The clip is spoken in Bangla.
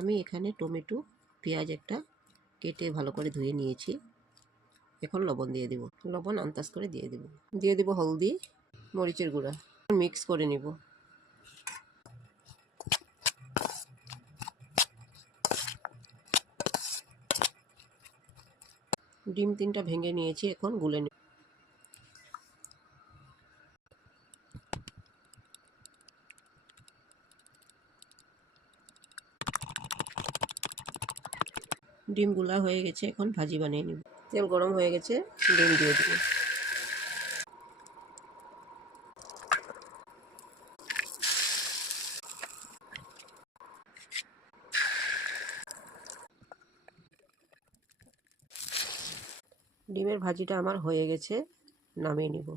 আমি এখানে টমেটো পেঁয়াজ একটা কেটে ভালো করে ধুয়ে নিয়েছি। এখন লবণ দিয়ে দেব, লবণ আন্দাজ করে দিয়ে দেব হলদি, মরিচের গুঁড়া, মিক্স করে নিব। ডিম 3টা ভেঙে নিয়েছি, এখন গুলে নেব। ডিম গুলা হয়ে গেছে, এখন ভাজি বানিয়ে নেব। তেল গরম হয়ে গেছে, ডিম দিয়ে দেব। ডিমের ভাজিটা আমার হয়ে গেছে, নামিয়ে নিব।